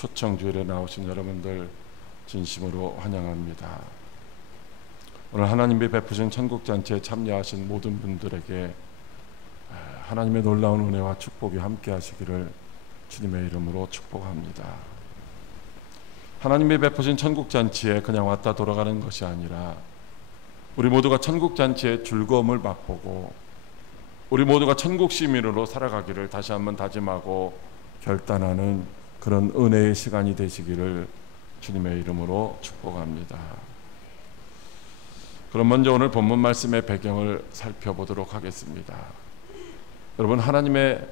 초청주일에 나오신 여러분들 진심으로 환영합니다. 오늘 하나님이 베푸신 천국잔치에 참여하신 모든 분들에게 하나님의 놀라운 은혜와 축복이 함께 하시기를 주님의 이름으로 축복합니다. 하나님이 베푸신 천국잔치에 그냥 왔다 돌아가는 것이 아니라 우리 모두가 천국잔치의 즐거움을 맛보고 우리 모두가 천국 시민으로 살아가기를 다시 한번 다짐하고 결단하는 그런 은혜의 시간이 되시기를 주님의 이름으로 축복합니다. 그럼 먼저 오늘 본문 말씀의 배경을 살펴보도록 하겠습니다. 여러분, 하나님의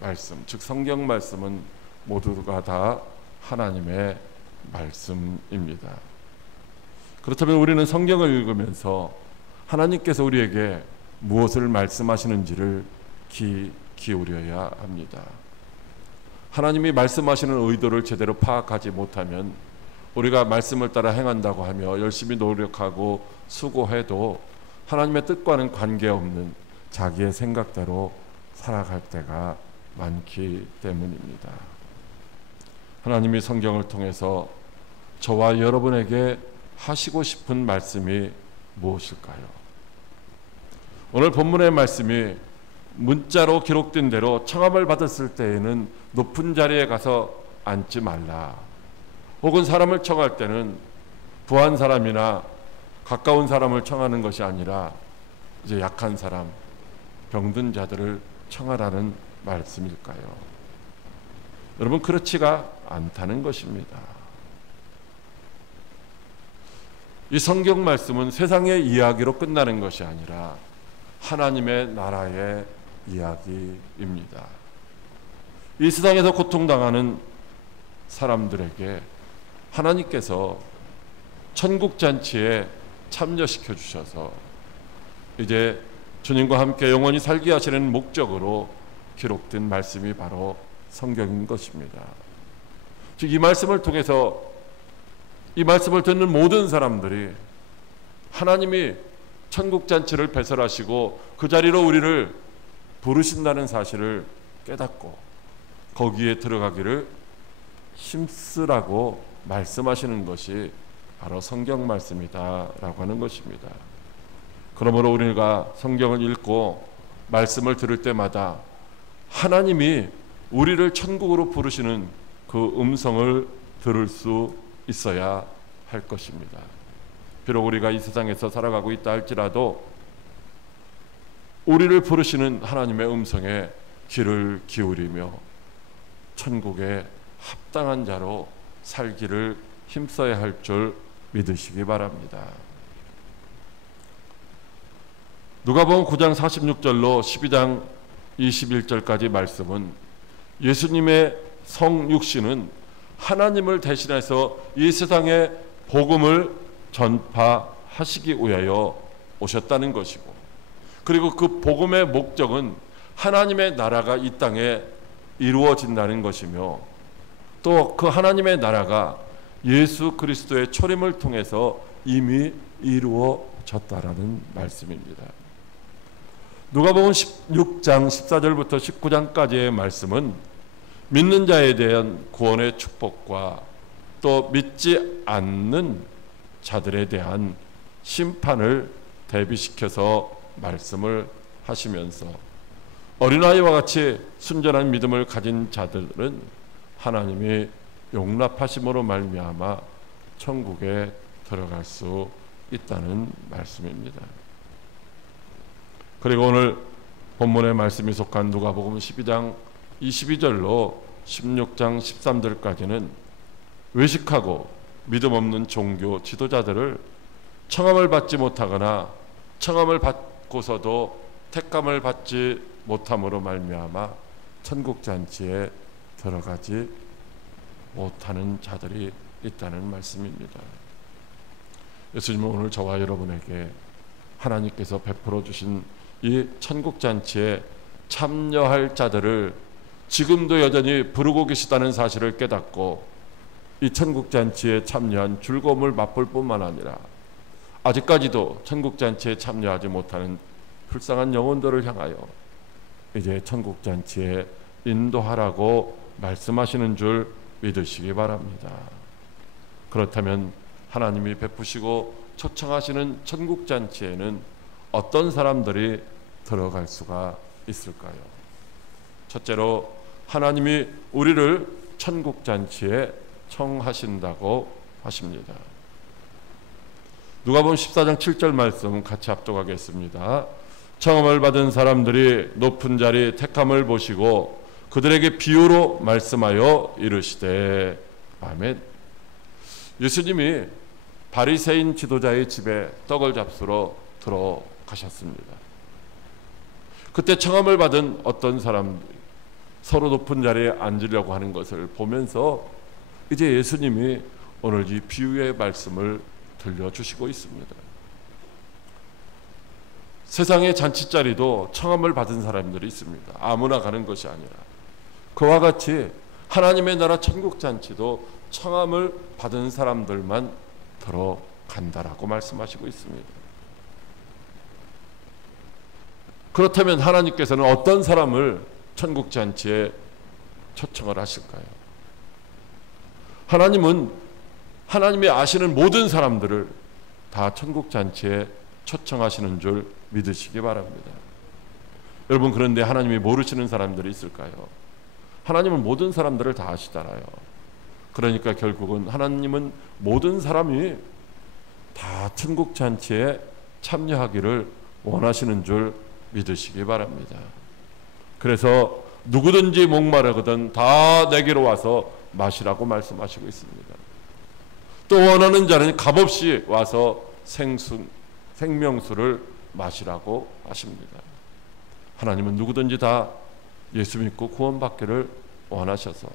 말씀, 즉 성경 말씀은 모두가 다 하나님의 말씀입니다. 그렇다면 우리는 성경을 읽으면서 하나님께서 우리에게 무엇을 말씀하시는지를 귀 기울여야 합니다. 하나님이 말씀하시는 의도를 제대로 파악하지 못하면 우리가 말씀을 따라 행한다고 하며 열심히 노력하고 수고해도 하나님의 뜻과는 관계없는 자기의 생각대로 살아갈 때가 많기 때문입니다. 하나님이 성경을 통해서 저와 여러분에게 하시고 싶은 말씀이 무엇일까요? 오늘 본문의 말씀이 문자로 기록된 대로 청함을 받았을 때에는 높은 자리에 가서 앉지 말라, 혹은 사람을 청할 때는 부한 사람이나 가까운 사람을 청하는 것이 아니라 이제 약한 사람, 병든 자들을 청하라는 말씀일까요? 여러분, 그렇지가 않다는 것입니다. 이 성경 말씀은 세상의 이야기로 끝나는 것이 아니라 하나님의 나라의 이야기입니다. 이 세상에서 고통당하는 사람들에게 하나님께서 천국잔치에 참여시켜 주셔서 이제 주님과 함께 영원히 살게 하시는 목적으로 기록된 말씀이 바로 성경인 것입니다. 즉, 이 말씀을 통해서 이 말씀을 듣는 모든 사람들이 하나님이 천국잔치를 배설하시고 그 자리로 우리를 부르신다는 사실을 깨닫고 거기에 들어가기를 힘쓰라고 말씀하시는 것이 바로 성경 말씀이다라고 하는 것입니다. 그러므로 우리가 성경을 읽고 말씀을 들을 때마다 하나님이 우리를 천국으로 부르시는 그 음성을 들을 수 있어야 할 것입니다. 비록 우리가 이 세상에서 살아가고 있다 할지라도 우리를 부르시는 하나님의 음성에 귀를 기울이며 천국에 합당한 자로 살기를 힘써야 할 줄 믿으시기 바랍니다. 누가복음 9장 46절로 12장 21절까지 말씀은 예수님의 성육신은 하나님을 대신해서 이 세상에 복음을 전파하시기 위하여 오셨다는 것이고, 그리고 그 복음의 목적은 하나님의 나라가 이 땅에 이루어진다는 것이며, 또 그 하나님의 나라가 예수 그리스도의 초림을 통해서 이미 이루어졌다라는 말씀입니다. 누가복음 16장 14절부터 19장까지의 말씀은 믿는 자에 대한 구원의 축복과 또 믿지 않는 자들에 대한 심판을 대비시켜서 말씀을 하시면서 어린아이와 같이 순전한 믿음을 가진 자들은 하나님이 용납하심으로 말미암아 천국에 들어갈 수 있다는 말씀입니다. 그리고 오늘 본문의 말씀이 속한 누가복음 12장 22절로 16장 13절까지는 외식하고 믿음 없는 종교 지도자들을 청함을 받지 못하거나 청함을 받고서도 택감을 받지 못함으로 말미암아 천국잔치에 들어가지 못하는 자들이 있다는 말씀입니다. 예수님은 오늘 저와 여러분에게 하나님께서 베풀어 주신 이 천국잔치에 참여할 자들을 지금도 여전히 부르고 계시다는 사실을 깨닫고 이 천국잔치에 참여한 즐거움을 맛볼 뿐만 아니라 아직까지도 천국잔치에 참여하지 못하는 불쌍한 영혼들을 향하여 이제 천국잔치에 인도하라고 말씀하시는 줄 믿으시기 바랍니다. 그렇다면 하나님이 베푸시고 초청하시는 천국잔치에는 어떤 사람들이 들어갈 수가 있을까요? 첫째로 하나님이 우리를 천국잔치에 청하신다고 하십니다. 누가복음 14장 7절 말씀 같이 합독하겠습니다. 청함을 받은 사람들이 높은 자리 택함을 보시고 그들에게 비유로 말씀하여 이르시되 아멘. 예수님이 바리새인 지도자의 집에 떡을 잡수러 들어가셨습니다. 그때 청함을 받은 어떤 사람들이 서로 높은 자리에 앉으려고 하는 것을 보면서 이제 예수님이 오늘 이 비유의 말씀을 들려주시고 있습니다. 세상의 잔치자리도 청함을 받은 사람들이 있습니다. 아무나 가는 것이 아니라 그와 같이 하나님의 나라 천국잔치도 청함을 받은 사람들만 들어간다라고 말씀하시고 있습니다. 그렇다면 하나님께서는 어떤 사람을 천국잔치에 초청을 하실까요? 하나님은 하나님이 아시는 모든 사람들을 다 천국잔치에 초청하시는 줄 믿으시기 바랍니다. 여러분, 그런데 하나님이 모르시는 사람들이 있을까요? 하나님은 모든 사람들을 다 아시잖아요. 그러니까 결국은 하나님은 모든 사람이 다 천국잔치에 참여하기를 원하시는 줄 믿으시기 바랍니다. 그래서 누구든지 목마르거든 다 내게로 와서 마시라고 말씀하시고 있습니다. 또 원하는 자는 값없이 와서 생명수를 마시라고 하십니다. 하나님은 누구든지 다 예수 믿고 구원받기를 원하셔서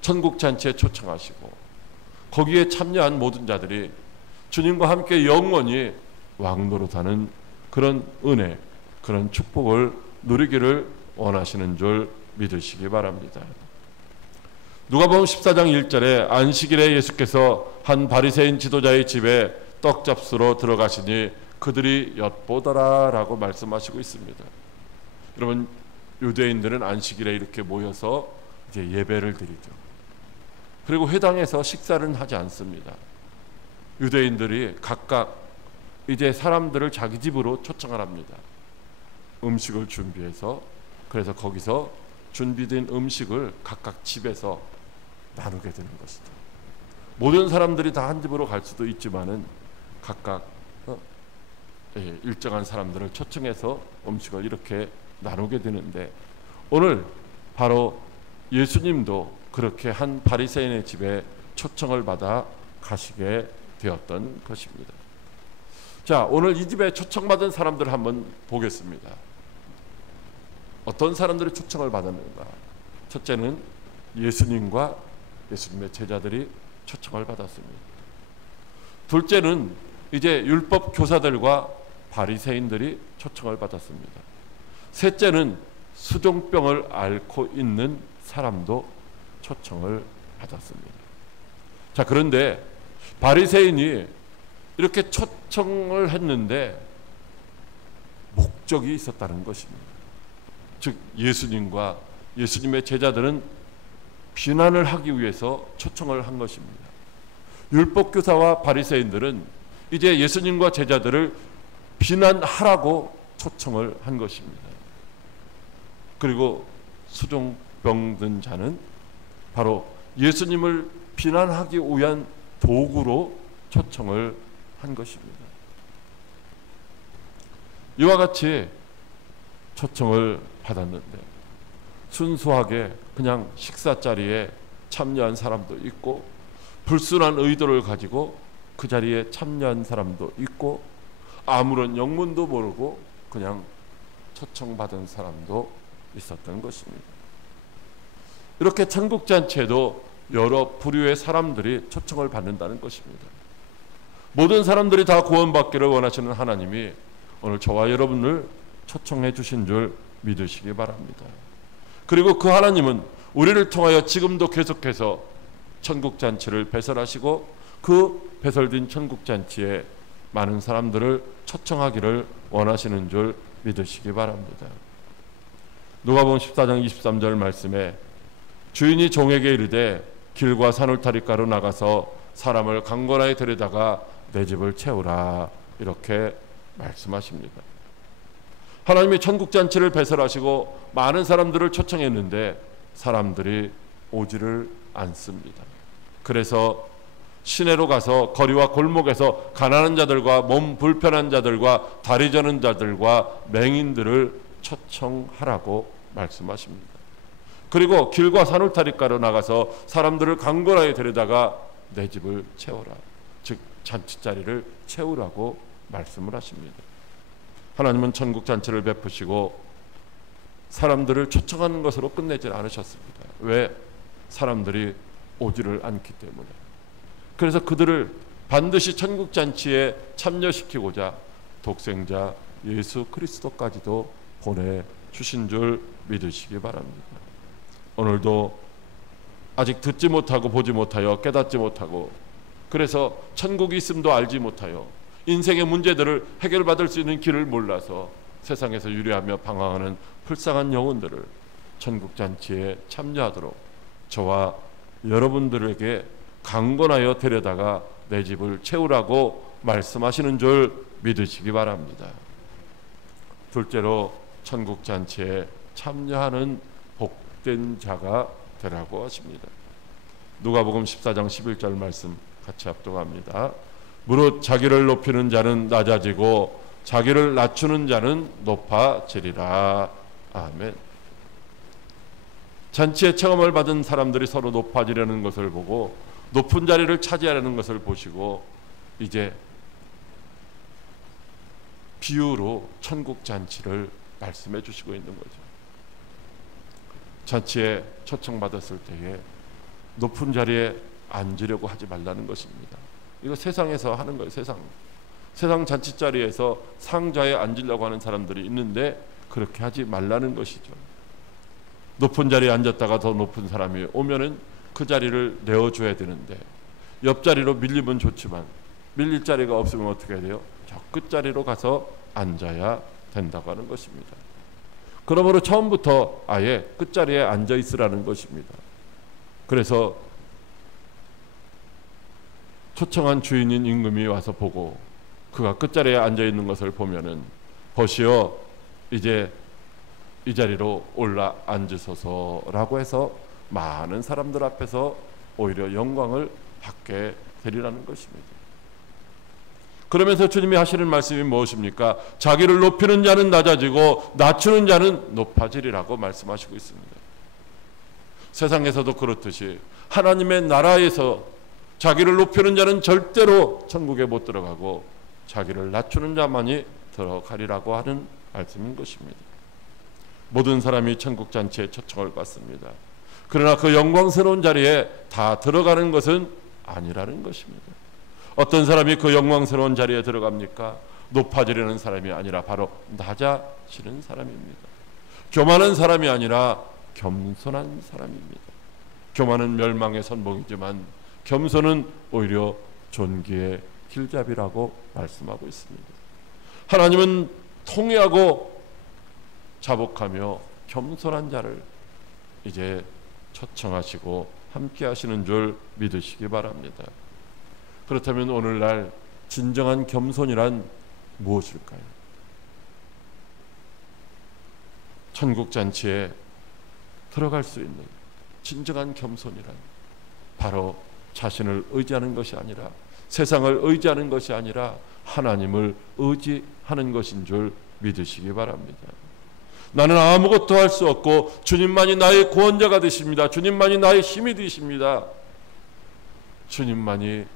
천국잔치에 초청하시고 거기에 참여한 모든 자들이 주님과 함께 영원히 왕노릇하는 그런 은혜, 그런 축복을 누리기를 원하시는 줄 믿으시기 바랍니다. 누가복음 14장 1절에 안식일에 예수께서 한 바리새인 지도자의 집에 떡 잡수러 들어가시니 그들이 엿보더라라고 말씀하시고 있습니다. 여러분, 유대인들은 안식일에 이렇게 모여서 이제 예배를 드리죠. 그리고 회당에서 식사는 하지 않습니다. 유대인들이 각각 이제 사람들을 자기 집으로 초청을 합니다. 음식을 준비해서, 그래서 거기서 준비된 음식을 각각 집에서 나누게 되는 것이죠. 모든 사람들이 다 한 집으로 갈 수도 있지만은 각각 일정한 사람들을 초청해서 음식을 이렇게 나누게 되는데, 오늘 바로 예수님도 그렇게 한 바리새인의 집에 초청을 받아 가시게 되었던 것입니다. 자, 오늘 이 집에 초청받은 사람들을 한번 보겠습니다. 어떤 사람들이 초청을 받았는가? 첫째는 예수님과 예수님의 제자들이 초청을 받았습니다. 둘째는 이제 율법 교사들과 바리새인들이 초청을 받았습니다. 셋째는 수종병을 앓고 있는 사람도 초청을 받았습니다. 자, 그런데 바리새인이 이렇게 초청을 했는데 목적이 있었다는 것입니다. 즉, 예수님과 예수님의 제자들은 비난을 하기 위해서 초청을 한 것입니다. 율법교사와 바리새인들은 이제 예수님과 제자들을 비난하라고 초청을 한 것입니다. 그리고 수종병 든 자는 바로 예수님을 비난하기 위한 도구로 초청을 한 것입니다. 이와 같이 초청을 받았는데 순수하게 그냥 식사 자리에 참여한 사람도 있고, 불순한 의도를 가지고 그 자리에 참여한 사람도 있고, 아무런 영문도 모르고 그냥 초청받은 사람도 있었던 것입니다. 이렇게 천국잔치에도 여러 부류의 사람들이 초청을 받는다는 것입니다. 모든 사람들이 다 구원받기를 원하시는 하나님이 오늘 저와 여러분을 초청해 주신 줄 믿으시기 바랍니다. 그리고 그 하나님은 우리를 통하여 지금도 계속해서 천국잔치를 배설하시고 그 배설된 천국잔치에 많은 사람들을 초청하기를 원하시는 줄 믿으시기 바랍니다. 누가복음 14장 23절 말씀에 주인이 종에게 이르되 길과 산울타리가로 나가서 사람을 강권하여 데려다가 내 집을 채우라, 이렇게 말씀하십니다. 하나님이 천국잔치를 배설하시고 많은 사람들을 초청했는데 사람들이 오지를 않습니다. 그래서 시내로 가서 거리와 골목에서 가난한 자들과 몸 불편한 자들과 다리 저는 자들과 맹인들을 초청하라고 말씀하십니다. 그리고 길과 산울타리가로 나가서 사람들을 강권하여 데려다가 내 집을 채워라, 즉 잔치자리를 채우라고 말씀을 하십니다. 하나님은 천국 잔치를 베푸시고 사람들을 초청하는 것으로 끝내지 않으셨습니다. 왜? 사람들이 오지를 않기 때문에. 그래서 그들을 반드시 천국 잔치에 참여시키고자 독생자 예수 그리스도까지도 보내주신 줄 믿으시기 바랍니다. 오늘도 아직 듣지 못하고 보지 못하여 깨닫지 못하고, 그래서 천국이 있음도 알지 못하여 인생의 문제들을 해결받을 수 있는 길을 몰라서 세상에서 유래하며 방황하는 불쌍한 영혼들을 천국잔치에 참여하도록 저와 여러분들에게 강권하여 데려다가 내 집을 채우라고 말씀하시는 줄 믿으시기 바랍니다. 둘째로 천국잔치에 참여하는 복된 자가 되라고 하십니다. 누가복음 14장 11절 말씀 같이 합독합니다. 무릇 자기를 높이는 자는 낮아지고 자기를 낮추는 자는 높아지리라. 아멘. 잔치에 청음을 받은 사람들이 서로 높아지려는 것을 보고 높은 자리를 차지하려는 것을 보시고 이제 비유로 천국 잔치를 말씀해 주시고 있는 거죠. 잔치에 초청받았을 때에 높은 자리에 앉으려고 하지 말라는 것입니다. 이거 세상에서 하는 거예요. 세상 잔치 자리에서 상자에 앉으려고 하는 사람들이 있는데 그렇게 하지 말라는 것이죠. 높은 자리에 앉았다가 더 높은 사람이 오면은 그 자리를 내어줘야 되는데 옆자리로 밀리면 좋지만 밀릴 자리가 없으면 어떻게 해야 돼요? 저 끝자리로 가서 앉아야 된다고 하는 것입니다. 그러므로 처음부터 아예 끝자리에 앉아 있으라는 것입니다. 그래서 초청한 주인인 임금이 와서 보고 그가 끝자리에 앉아 있는 것을 보면은 보시오, 이제 이 자리로 올라 앉으소서라고 해서 많은 사람들 앞에서 오히려 영광을 받게 되리라는 것입니다. 그러면서 주님이 하시는 말씀이 무엇입니까? 자기를 높이는 자는 낮아지고 낮추는 자는 높아지리라고 말씀하시고 있습니다. 세상에서도 그렇듯이 하나님의 나라에서 자기를 높이는 자는 절대로 천국에 못 들어가고 자기를 낮추는 자만이 들어가리라고 하는 말씀인 것입니다. 모든 사람이 천국 잔치에 초청을 받습니다. 그러나 그 영광스러운 자리에 다 들어가는 것은 아니라는 것입니다. 어떤 사람이 그 영광스러운 자리에 들어갑니까? 높아지려는 사람이 아니라 바로 낮아지는 사람입니다. 교만한 사람이 아니라 겸손한 사람입니다. 교만은 멸망의 선봉이지만 겸손은 오히려 존귀의 길잡이라고 말씀하고 있습니다. 하나님은 통회하고 자복하며 겸손한 자를 이제 초청하시고 함께 하시는 줄 믿으시기 바랍니다. 그렇다면 오늘날 진정한 겸손이란 무엇일까요? 천국잔치에 들어갈 수 있는 진정한 겸손이란 바로 자신을 의지하는 것이 아니라 세상을 의지하는 것이 아니라 하나님을 의지하는 것인 줄 믿으시기 바랍니다. 나는 아무것도 할 수 없고 주님만이 나의 구원자가 되십니다. 주님만이 나의 힘이 되십니다. 주님만이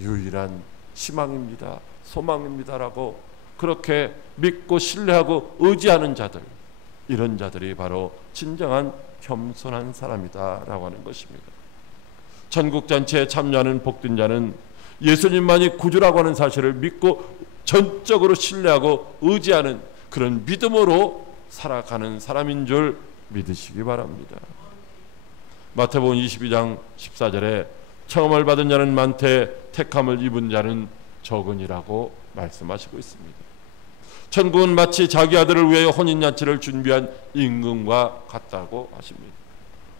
유일한 희망입니다. 소망입니다라고 그렇게 믿고 신뢰하고 의지하는 자들, 이런 자들이 바로 진정한 겸손한 사람이다라고 하는 것입니다. 천국잔치에 참여하는 복된 자는 예수님만이 구주라고 하는 사실을 믿고 전적으로 신뢰하고 의지하는 그런 믿음으로 살아가는 사람인 줄 믿으시기 바랍니다. 마태복음 22장 14절에 청함을 받은 자는 많되 택함을 입은 자는 적으니라고 말씀하시고 있습니다. 천국은 마치 자기 아들을 위하여 혼인잔치를 준비한 임금과 같다고 하십니다.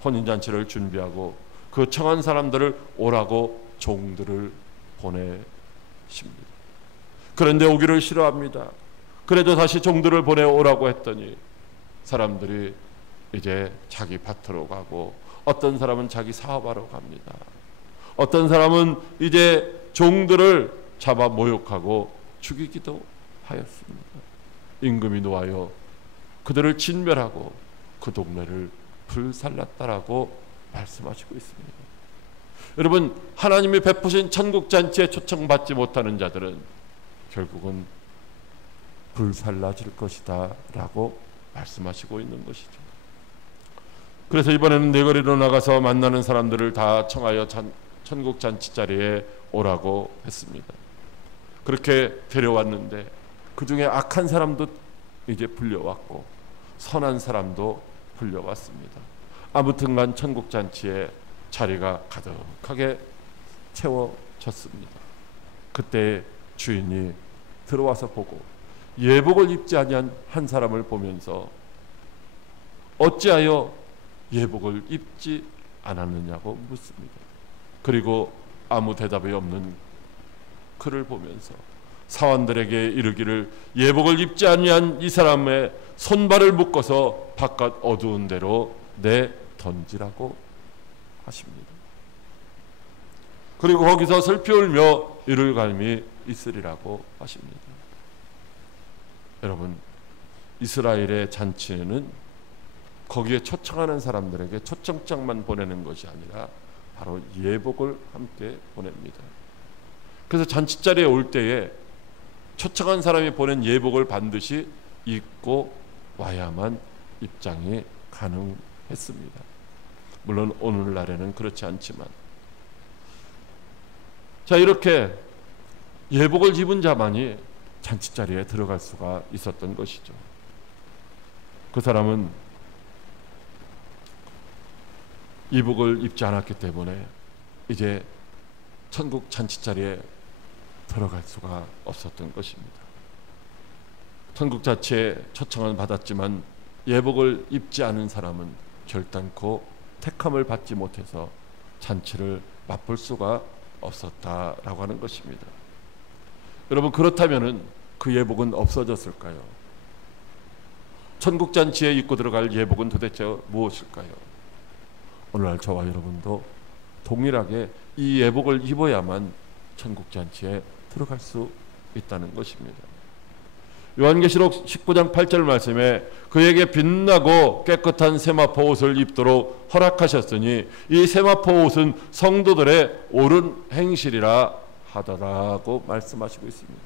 혼인잔치를 준비하고 그 청한 사람들을 오라고 종들을 보내십니다. 그런데 오기를 싫어합니다. 그래도 다시 종들을 보내오라고 했더니 사람들이 이제 자기 밭으로 가고, 어떤 사람은 자기 사업하러 갑니다. 어떤 사람은 이제 종들을 잡아 모욕하고 죽이기도 하였습니다. 임금이 놓아여 그들을 진멸하고 그 동네를 불살랐다라고 말씀하시고 있습니다. 여러분, 하나님이 베푸신 천국잔치에 초청받지 못하는 자들은 결국은 불살라질 것이다 라고 말씀하시고 있는 것이죠. 그래서 이번에는 네거리로 나가서 만나는 사람들을 다 청하여 천국잔치 자리에 오라고 했습니다. 그렇게 데려왔는데 그 중에 악한 사람도 이제 불려왔고 선한 사람도 불려왔습니다. 아무튼간 천국잔치에 자리가 가득하게 채워졌습니다. 그때 주인이 들어와서 보고 예복을 입지 아니한 한 사람을 보면서 어찌하여 예복을 입지 않았느냐고 묻습니다. 그리고 아무 대답이 없는 그를 보면서 사원들에게 이르기를 예복을 입지 아니한 이 사람의 손발을 묶어서 바깥 어두운 데로 내던지라고 하십니다. 그리고 거기서 슬피 울며 이를 갈미 있으리라고 하십니다. 여러분, 이스라엘의 잔치는 거기에 초청하는 사람들에게 초청장만 보내는 것이 아니라 바로 예복을 함께 보냅니다. 그래서 잔치자리에 올 때에 초청한 사람이 보낸 예복을 반드시 입고 와야만 입장이 가능했습니다. 물론 오늘날에는 그렇지 않지만, 자, 이렇게 예복을 입은 자만이 잔치자리에 들어갈 수가 있었던 것이죠. 그 사람은 예복을 입지 않았기 때문에 이제 천국 잔치자리에 들어갈 수가 없었던 것입니다. 천국 자체에 초청은 받았지만 예복을 입지 않은 사람은 결단코 택함을 받지 못해서 잔치를 맛볼 수가 없었다라고 하는 것입니다. 여러분, 그렇다면은 그 예복은 없어졌을까요? 천국 잔치에 입고 들어갈 예복은 도대체 무엇일까요? 오늘날 저와 여러분도 동일하게 이 예복을 입어야만 천국 잔치에 들어갈 수 있다는 것입니다. 요한계시록 19장 8절 말씀에 그에게 빛나고 깨끗한 세마포 옷을 입도록 허락하셨으니 이 세마포 옷은 성도들의 옳은 행실이라 하더라고 말씀하시고 있습니다.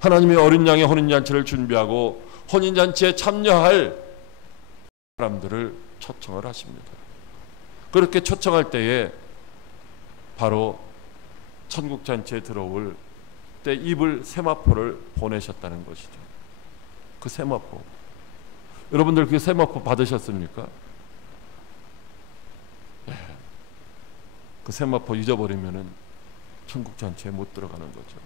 하나님이 어린 양의 혼인잔치를 준비하고 혼인잔치에 참여할 사람들을 초청을 하십니다. 그렇게 초청할 때에 바로 천국잔치에 들어올 때 입을 세마포를 보내셨다는 것이죠. 그 세마포, 여러분들 그 세마포 받으셨습니까? 네. 그 세마포 잊어버리면은 천국잔치에 못 들어가는 거죠.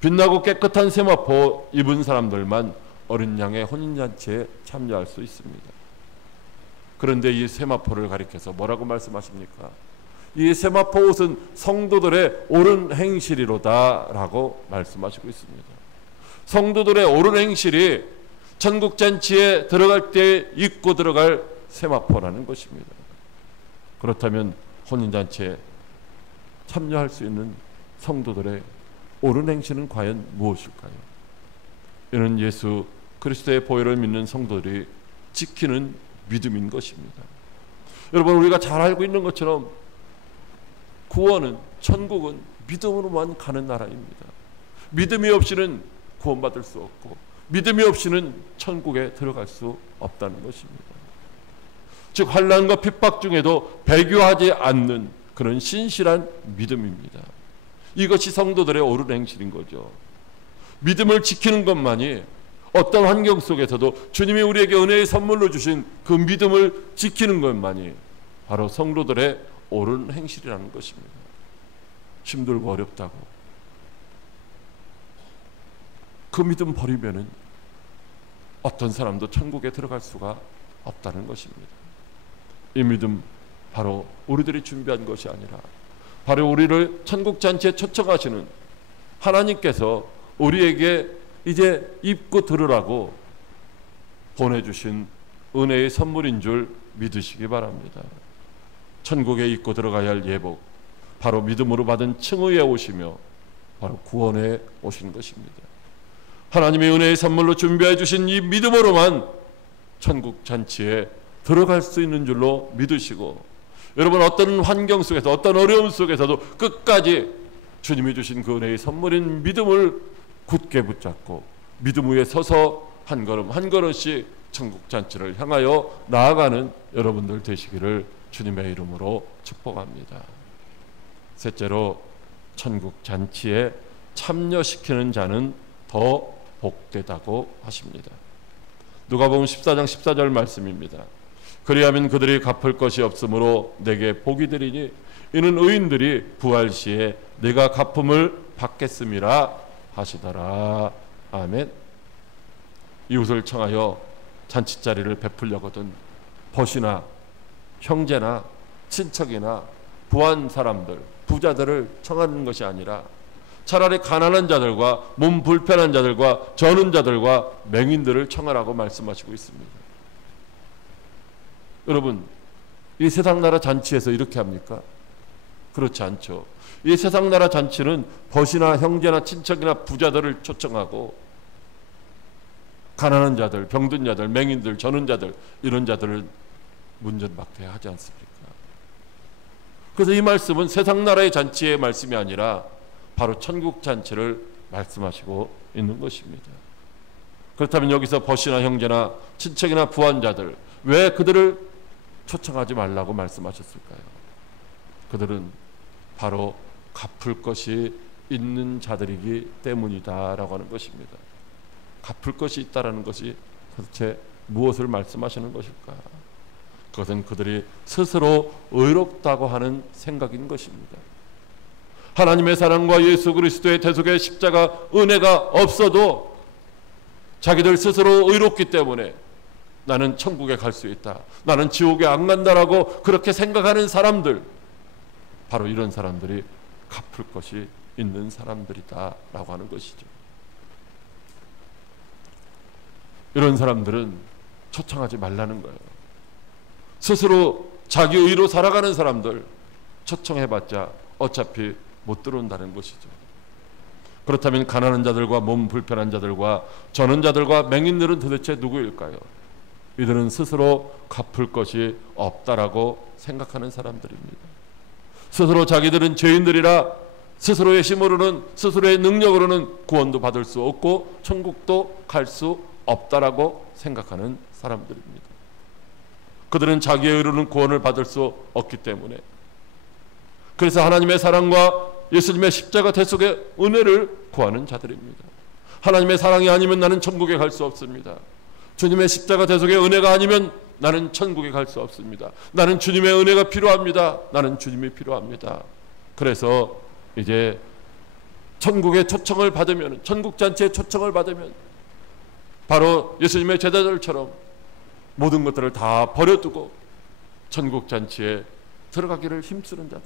빛나고 깨끗한 세마포 입은 사람들만 어린 양의 혼인잔치에 참여할 수 있습니다. 그런데 이 세마포를 가리켜서 뭐라고 말씀하십니까? 이 세마포 옷은 성도들의 옳은 행실이로다 라고 말씀하시고 있습니다. 성도들의 옳은 행실이 천국잔치에 들어갈 때 입고 들어갈 세마포라는 것입니다. 그렇다면 혼인잔치에 참여할 수 있는 성도들의 옳은 행실은 과연 무엇일까요? 이는 예수 그리스도의 보혈을 믿는 성도들이 지키는 믿음인 것입니다. 여러분, 우리가 잘 알고 있는 것처럼 구원은, 천국은 믿음으로만 가는 나라입니다. 믿음이 없이는 구원받을 수 없고 믿음이 없이는 천국에 들어갈 수 없다는 것입니다. 즉 환난과 핍박 중에도 배교하지 않는 그런 신실한 믿음입니다. 이것이 성도들의 옳은 행실인 거죠. 믿음을 지키는 것만이 어떤 환경 속에서도 주님이 우리에게 은혜의 선물로 주신 그 믿음을 지키는 것만이 바로 성도들의 옳은 행실이라는 것입니다. 힘들고 어렵다고 그 믿음 버리면은 어떤 사람도 천국에 들어갈 수가 없다는 것입니다. 이 믿음 바로 우리들이 준비한 것이 아니라 바로 우리를 천국잔치에 초청하시는 하나님께서 우리에게 이제 입고 들으라고 보내주신 은혜의 선물인 줄 믿으시기 바랍니다. 천국에 입고 들어가야 할 예복, 바로 믿음으로 받은 칭의에 오시며 바로 구원에 오신 것입니다. 하나님의 은혜의 선물로 준비해 주신 이 믿음으로만 천국 잔치에 들어갈 수 있는 줄로 믿으시고, 여러분 어떤 환경 속에서 어떤 어려움 속에서도 끝까지 주님이 주신 그 은혜의 선물인 믿음을 굳게 붙잡고 믿음 위에 서서 한 걸음 한 걸음씩 천국 잔치를 향하여 나아가는 여러분들 되시기를 주님의 이름으로 축복합니다. 셋째로, 천국 잔치에 참여시키는 자는 더 복되다고 하십니다. 누가복음 14장 14절 말씀입니다. 그리하면 그들이 갚을 것이 없으므로 내게 복이 되리니 이는 의인들이 부활 시에 내가 갚음을 받겠음이라 하시더라. 아멘. 이웃을 청하여 잔치자리를 베풀려거든 벗이나 형제나 친척이나 부한 사람들, 부자들을 청하는 것이 아니라 차라리 가난한 자들과 몸 불편한 자들과 저는 자들과 맹인들을 청하라고 말씀하시고 있습니다. 여러분, 이 세상 나라 잔치에서 이렇게 합니까? 그렇지 않죠. 이 세상 나라 잔치는 벗이나 형제나 친척이나 부자들을 초청하고 가난한 자들, 병든 자들, 맹인들, 저는 자들, 이런 자들을 문전박대하지 하지 않습니까? 그래서 이 말씀은 세상 나라의 잔치의 말씀이 아니라 바로 천국 잔치를 말씀하시고 있는 것입니다. 그렇다면 여기서 벗이나 형제나 친척이나 부한 자들, 왜 그들을 초청하지 말라고 말씀하셨을까요? 그들은 바로 갚을 것이 있는 자들이기 때문이다라고 하는 것입니다. 갚을 것이 있다라는 것이 도대체 무엇을 말씀하시는 것일까? 그것은 그들이 스스로 의롭다고 하는 생각인 것입니다. 하나님의 사랑과 예수 그리스도의 대속의 십자가 은혜가 없어도 자기들 스스로 의롭기 때문에 나는 천국에 갈 수 있다, 나는 지옥에 안 간다라고 그렇게 생각하는 사람들, 바로 이런 사람들이 갚을 것이 있는 사람들이다 라고 하는 것이죠. 이런 사람들은 초청하지 말라는 거예요. 스스로 자기 의로 살아가는 사람들 초청해봤자 어차피 못 들어온다는 것이죠. 그렇다면 가난한 자들과 몸 불편한 자들과 저는 자들과 맹인들은 도대체 누구일까요? 이들은 스스로 갚을 것이 없다라고 생각하는 사람들입니다. 스스로 자기들은 죄인들이라 스스로의 힘으로는, 스스로의 능력으로는 구원도 받을 수 없고 천국도 갈 수 없다라고 생각하는 사람들입니다. 그들은 자기의 의로는 구원을 받을 수 없기 때문에, 그래서 하나님의 사랑과 예수님의 십자가 대속의 은혜를 구하는 자들입니다. 하나님의 사랑이 아니면 나는 천국에 갈 수 없습니다. 주님의 십자가 대속의 은혜가 아니면 나는 천국에 갈 수 없습니다. 나는 주님의 은혜가 필요합니다. 나는 주님이 필요합니다. 그래서 이제 천국의 초청을 받으면, 천국 잔치의 초청을 받으면 바로 예수님의 제자들처럼 모든 것들을 다 버려두고 천국 잔치에 들어가기를 힘쓰는 자들,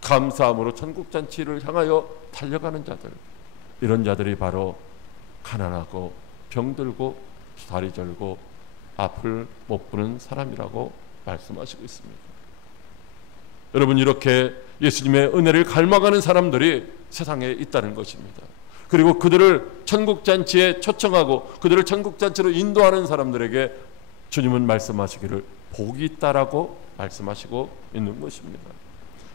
감사함으로 천국 잔치를 향하여 달려가는 자들, 이런 자들이 바로 가난하고 병들고 다리 절고 앞을 못 보는 사람이라고 말씀하시고 있습니다. 여러분, 이렇게 예수님의 은혜를 갈망하는 사람들이 세상에 있다는 것입니다. 그리고 그들을 천국잔치에 초청하고 그들을 천국잔치로 인도하는 사람들에게 주님은 말씀하시기를 복이 있다라고 말씀하시고 있는 것입니다.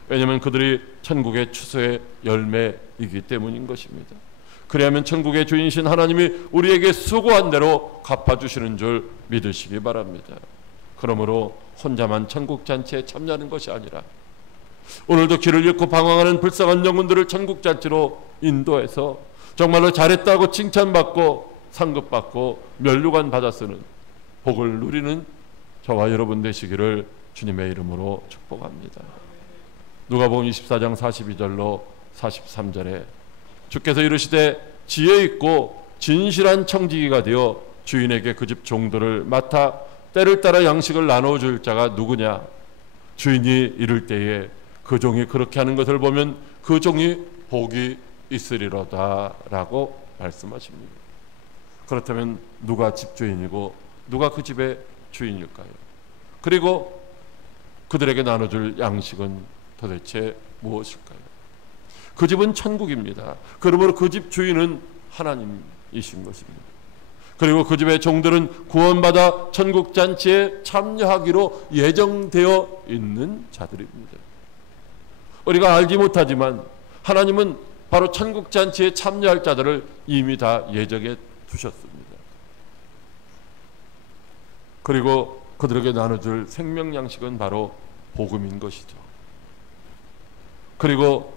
왜냐하면 그들이 천국의 추수의 열매이기 때문인 것입니다. 그래야만 천국의 주인이신 하나님이 우리에게 수고한 대로 갚아주시는 줄 믿으시기 바랍니다. 그러므로 혼자만 천국잔치에 참여하는 것이 아니라 오늘도 길을 잃고 방황하는 불쌍한 영혼들을 천국잔치로 인도해서 정말로 잘했다고 칭찬받고 상급받고 면류관 받아 쓰는 복을 누리는 저와 여러분 되시기를 주님의 이름으로 축복합니다. 누가복음 24장 42절로 43절에 주께서 이르시되 지혜 있고 진실한 청지기가 되어 주인에게 그 집 종들을 맡아 때를 따라 양식을 나눠줄 자가 누구냐? 주인이 이를 때에 그 종이 그렇게 하는 것을 보면 그 종이 복이 있으리로다 라고 말씀하십니다. 그렇다면 누가 집주인이고 누가 그 집의 주인일까요? 그리고 그들에게 나눠줄 양식은 도대체 무엇일까요? 그 집은 천국입니다. 그러므로 그 집 주인은 하나님이신 것입니다. 그리고 그 집의 종들은 구원받아 천국잔치에 참여하기로 예정되어 있는 자들입니다. 우리가 알지 못하지만 하나님은 바로 천국잔치에 참여할 자들을 이미 다 예정해 두셨습니다. 그리고 그들에게 나눠줄 생명 양식은 바로 복음인 것이죠. 그리고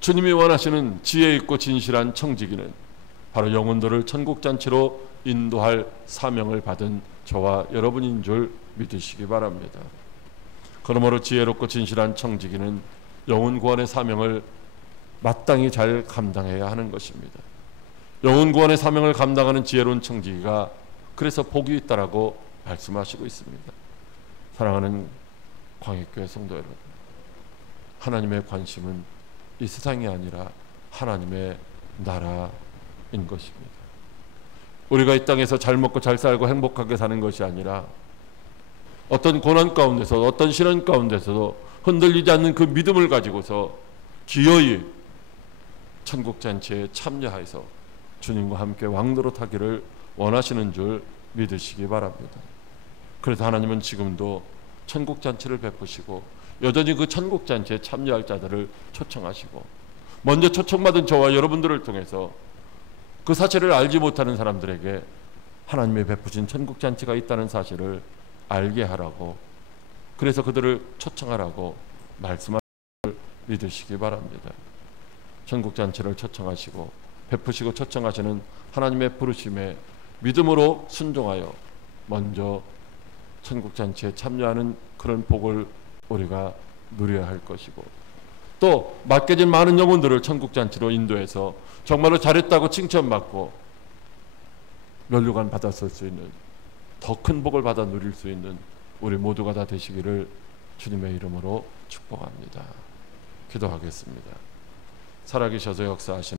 주님이 원하시는 지혜 있고 진실한 청지기는 바로 영혼들을 천국잔치로 인도할 사명을 받은 저와 여러분인 줄 믿으시기 바랍니다. 그러므로 지혜롭고 진실한 청지기는 영혼 구원의 사명을 마땅히 잘 감당해야 하는 것입니다. 영혼 구원의 사명을 감당하는 지혜로운 청지기가 그래서 복이 있다라고 말씀하시고 있습니다. 사랑하는 광역교회 성도 여러분, 하나님의 관심은 이 세상이 아니라 하나님의 나라인 것입니다. 우리가 이 땅에서 잘 먹고 잘 살고 행복하게 사는 것이 아니라 어떤 고난 가운데서 어떤 시련 가운데서도 흔들리지 않는 그 믿음을 가지고서 기어이 천국잔치에 참여해서 주님과 함께 왕노릇하기를 원하시는 줄 믿으시기 바랍니다. 그래서 하나님은 지금도 천국잔치를 베푸시고 여전히 그 천국잔치에 참여할 자들을 초청하시고 먼저 초청받은 저와 여러분들을 통해서 그 사실을 알지 못하는 사람들에게 하나님의 베푸신 천국잔치가 있다는 사실을 알게 하라고, 그래서 그들을 초청하라고 말씀하시는 걸 믿으시기 바랍니다. 천국잔치를 초청하시고 베푸시고 초청하시는 하나님의 부르심에 믿음으로 순종하여 먼저 천국잔치에 참여하는 그런 복을 우리가 누려야 할 것이고, 또 맡겨진 많은 영혼들을 천국잔치로 인도해서 정말로 잘했다고 칭찬받고 면류관 받았을 수 있는 더 큰 복을 받아 누릴 수 있는 우리 모두가 다 되시기를 주님의 이름으로 축복합니다. 기도하겠습니다. 살아계셔서 역사하시는